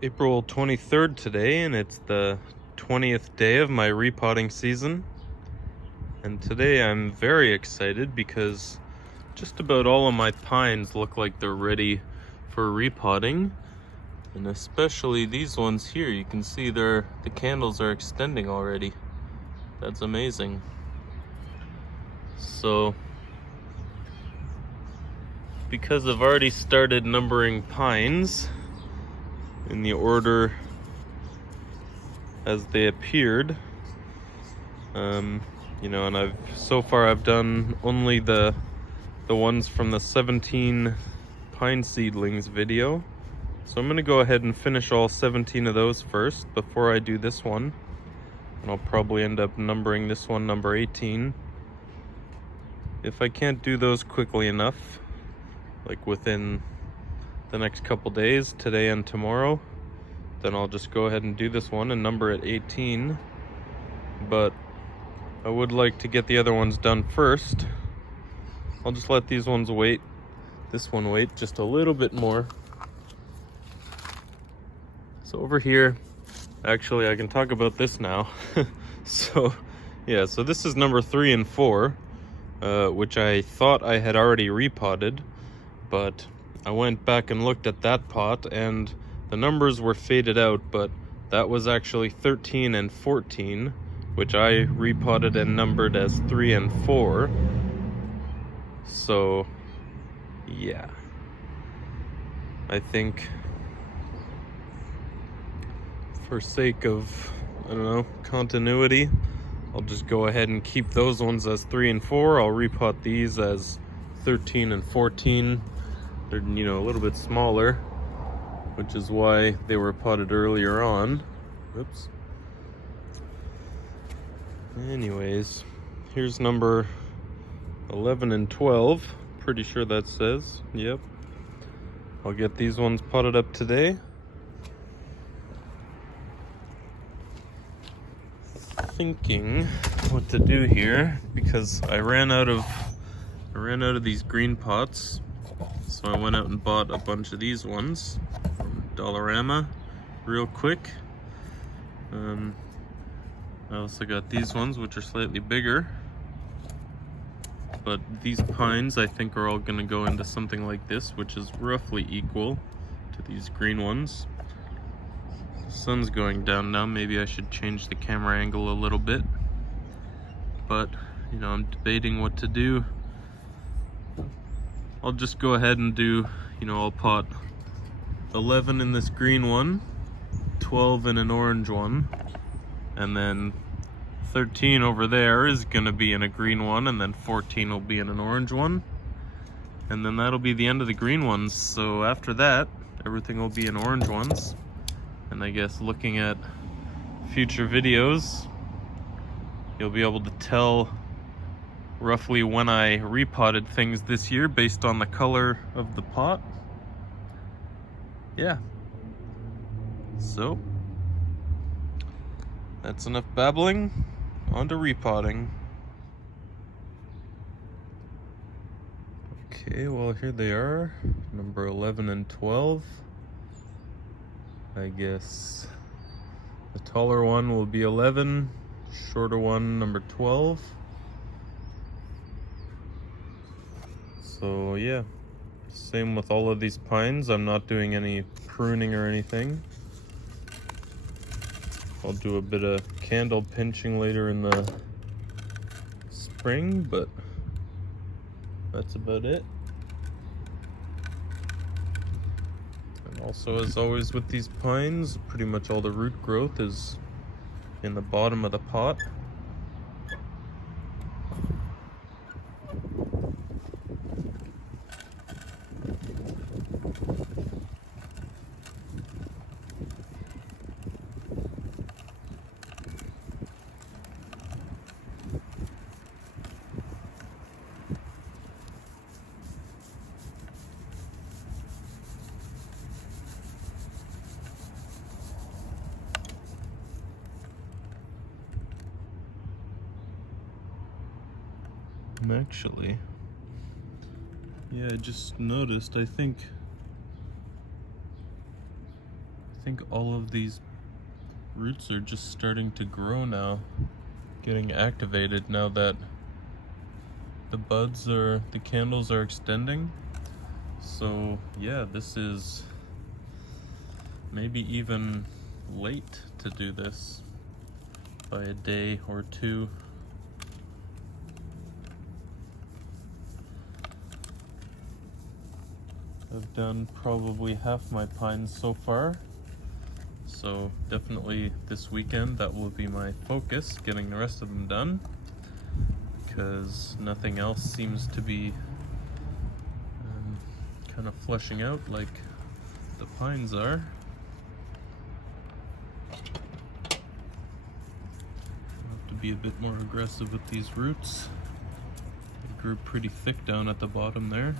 April 23rd today, and it's the 20th day of my repotting season. And today I'm very excited because just about all of my pines look like they're ready for repotting. And especially these ones here, you can see the candles are extending already. That's amazing. So, because I've already started numbering pines in the order as they appeared, and so far I've done only the ones from the 17 pine seedlings video. So I'm gonna go ahead and finish all 17 of those first before I do this one. And I'll probably end up numbering this one number 18. If I can't do those quickly enough, like within the next couple days, today and tomorrow, then I'll just go ahead and do this one and number it 18. But I would like to get the other ones done first. I'll just let these ones wait. This one wait just a little bit more. So over here, actually I can talk about this now. So this is number 3 and 4, which I thought I had already repotted, but I went back and looked at that pot and the numbers were faded out, but that was actually 13 and 14, which I repotted and numbered as 3 and 4. So yeah, I think for sake of, continuity, I'll just go ahead and keep those ones as 3 and 4. I'll repot these as 13 and 14. They're, a little bit smaller, which is why they were potted earlier on. Oops. Anyways, here's number 11 and 12. Pretty sure that says, yep. I'll get these ones potted up today. Thinking what to do here because I ran out of these green pots, so I went out and bought a bunch of these ones from Dollarama real quick. I also got these ones, which are slightly bigger, but these pines I think are all gonna go into something like this, which is roughly equal to these green ones. The sun's going down now. Maybe I should change the camera angle a little bit, but I'm debating what to do. I'll just go ahead and do, I'll pot 11 in this green one, 12 in an orange one, and then 13 over there is gonna be in a green one, and then 14 will be in an orange one, and then that'll be the end of the green ones. So after that, everything will be in orange ones. And I guess looking at future videos, you'll be able to tell roughly when I repotted things this year based on the color of the pot. Yeah. So, that's enough babbling. On to repotting. Okay, well here they are, number 11 and 12. I guess the taller one will be 11, shorter one number 12. So yeah, same with all of these pines. I'm not doing any pruning or anything. I'll do a bit of candle pinching later in the spring, but that's about it. Also, as always with these pines, pretty much all the root growth is in the bottom of the pot. Actually, yeah, I just noticed, I think think all of these roots are just starting to grow now, getting activated now that the candles are extending. So yeah, this is maybe even late to do this by a day or two. I've done probably half my pines so far, so definitely this weekend that will be my focus, getting the rest of them done, because nothing else seems to be kind of flushing out like the pines are. I'll have to be a bit more aggressive with these roots. They grew pretty thick down at the bottom there.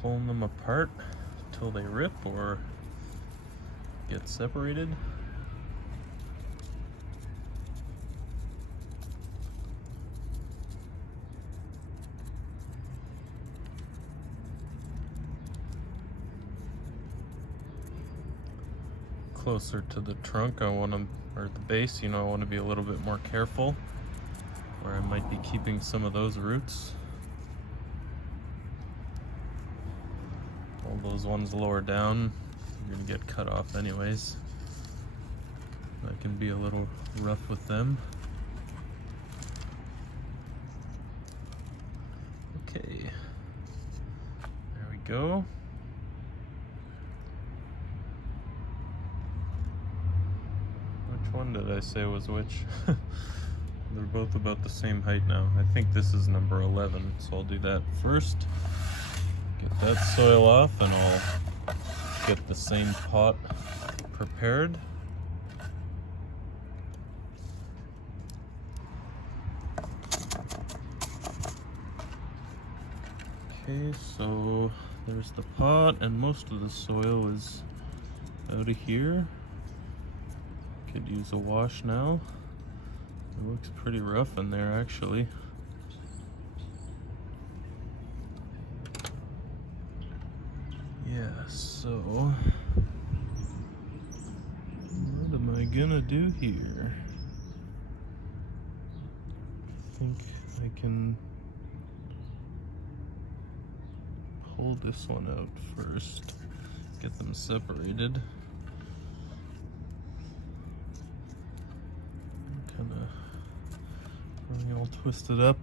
Pulling them apart until they rip or get separated. Closer to the trunk, or the base, I want to be a little bit more careful where I might be keeping some of those roots. All those ones lower down, you're gonna get cut off anyways. That can be a little rough with them. Okay, there we go. Which one did I say was which? They're both about the same height now. I think this is number 11, so I'll do that first. Get that soil off, and I'll get the same pot prepared. Okay, so there's the pot, and most of the soil is out of here. Could use a wash now. It looks pretty rough in there actually. Yeah, so what am I gonna do here? I think I can pull this one out first, get them separated. Kind of getting all twisted up.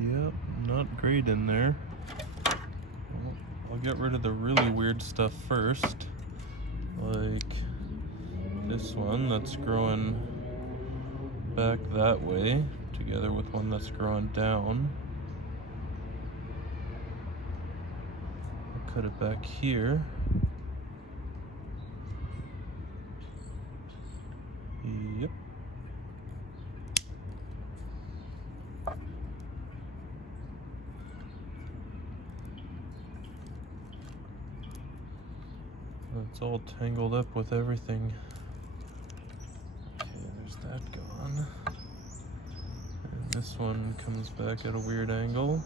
Yep, not great in there. Well, I'll get rid of the really weird stuff first, like this one that's growing back that way, together with one that's growing down. I'll cut it back here. Yep. It's all tangled up with everything. Okay, there's that gone. And this one comes back at a weird angle.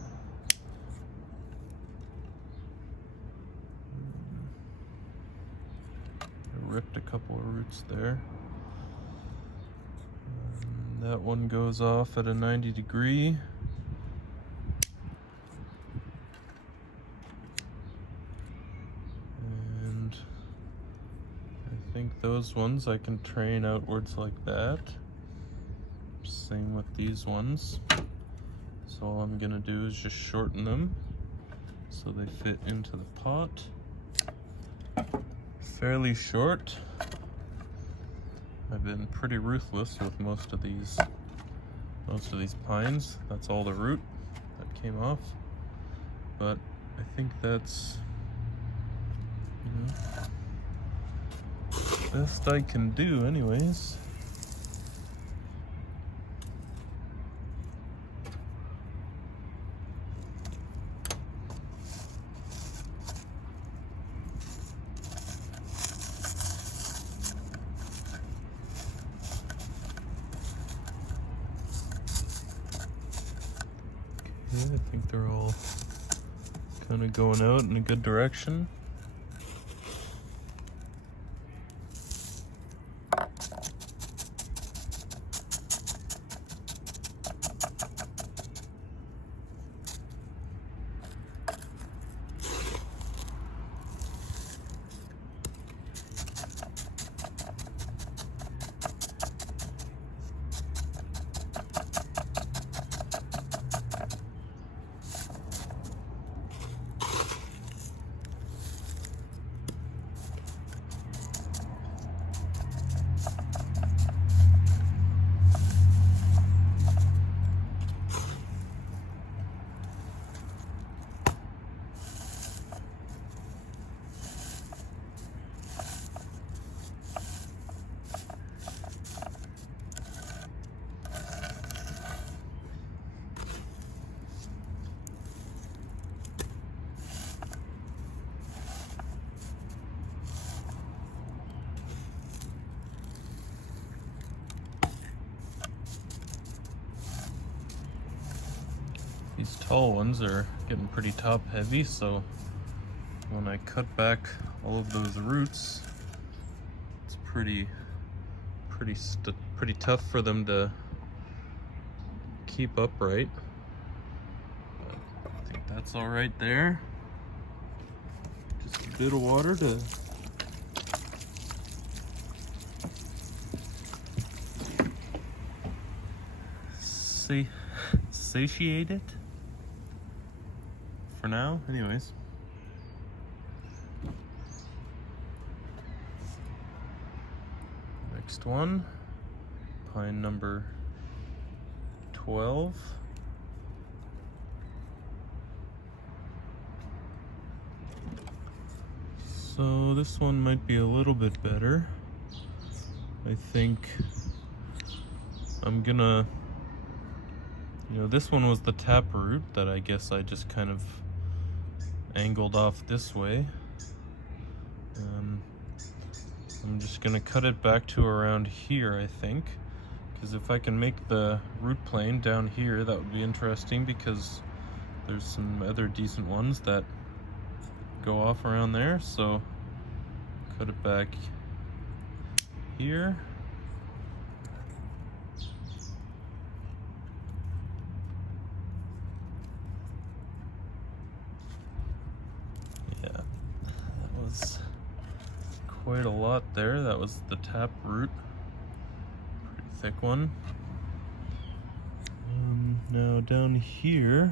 I ripped a couple of roots there. That one goes off at a 90 degree. And I think those ones I can train outwards like that. Same with these ones. So all I'm gonna do is just shorten them so they fit into the pot. Fairly short. I've been pretty ruthless with most of these pines. That's all the root that came off. But I think that's, best I can do anyways. Okay, I think they're all kind of going out in a good direction. These tall ones are getting pretty top heavy, so when I cut back all of those roots, it's pretty tough for them to keep upright. But I think that's all right there. Just a bit of water to satiate it for now. Anyways, next one, pine number 12. So this one might be a little bit better. I think I'm gonna, this one was the taproot that I guess I just kind of angled off this way. I'm just gonna cut it back to around here, I think, because if I can make the root plane down here, that would be interesting, because there's some other decent ones that go off around there. So cut it back here. Yeah, that was quite a lot there. That was the tap root, pretty thick one. Now down here,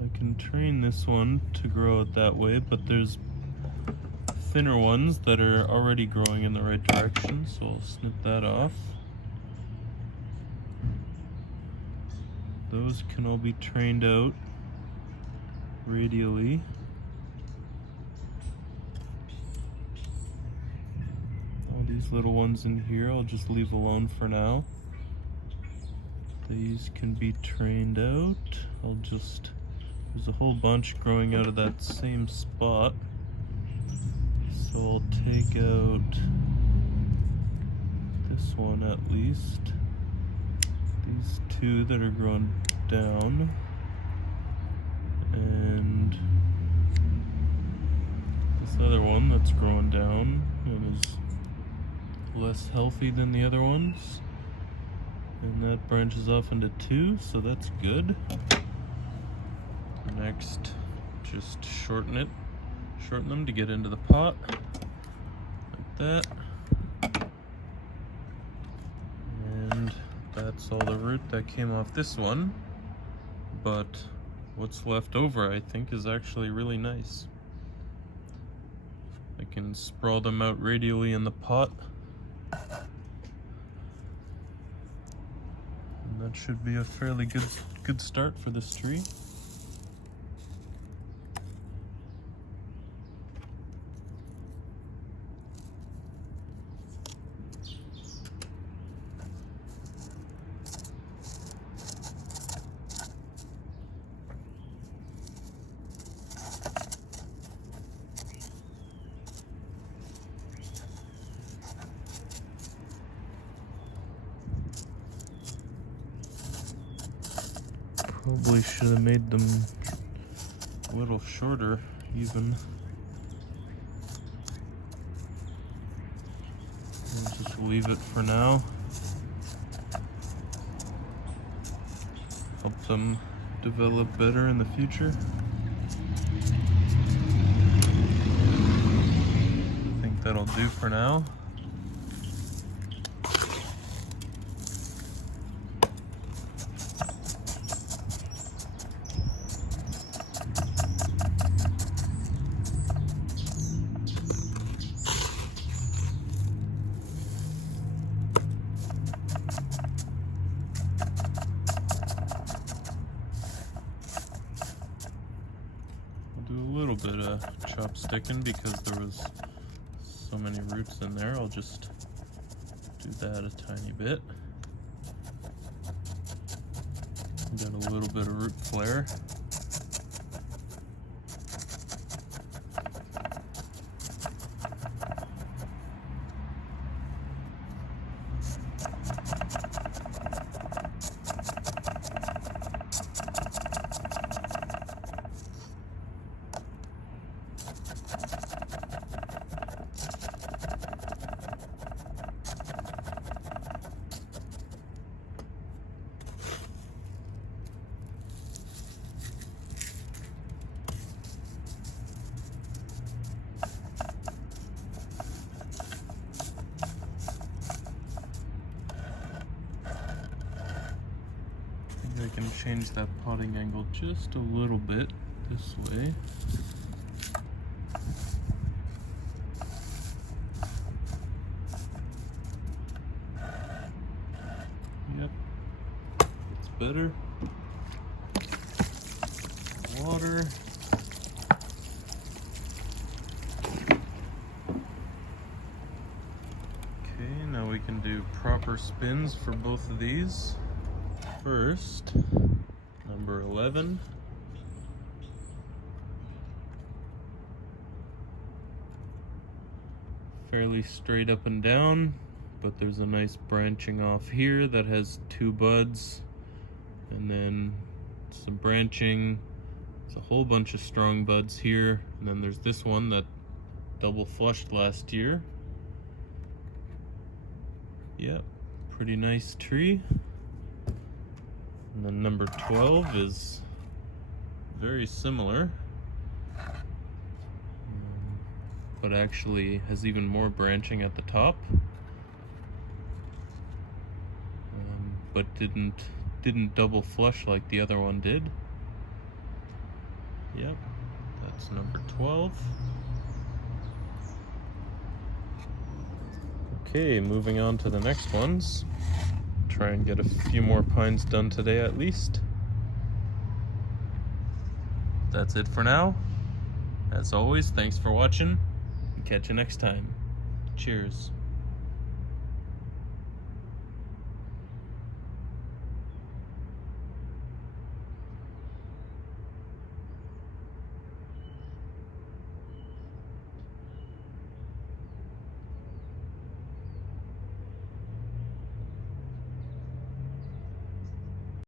I can train this one to grow it that way, but there's thinner ones that are already growing in the right direction, so I'll snip that off. Those can all be trained out radially. All these little ones in here I'll just leave alone for now. These can be trained out. There's a whole bunch growing out of that same spot. So I'll take out this one at least. These two that are growing down. And this other one that's growing down and is less healthy than the other ones. And that branches off into two, so that's good. Next, just shorten them to get into the pot, like that. And That's all the root that came off this one, but what's left over I think is actually really nice. I can sprawl them out radially in the pot. And that should be a fairly good start for this tree. Probably should have made them a little shorter even. We'll just leave it for now. Help them develop better in the future. I think that'll do for now. Do a little bit of chopsticking because there was so many roots in there. I'll just do that a tiny bit. Got a little bit of root flare. I can change that potting angle just a little bit this way. Yep, it's better. Water. Okay, now we can do proper spins for both of these. First, number 11. Fairly straight up and down, but there's a nice branching off here that has 2 buds, and then some branching. There's a whole bunch of strong buds here, and then there's this one that double flushed last year. Yep, pretty nice tree. And then number 12 is very similar, but actually has even more branching at the top, but didn't double flush like the other one did. Yep, that's number 12. Okay, moving on to the next ones. Try and get a few more pines done today at least. That's it for now. As always, thanks for watching, and catch you next time. Cheers.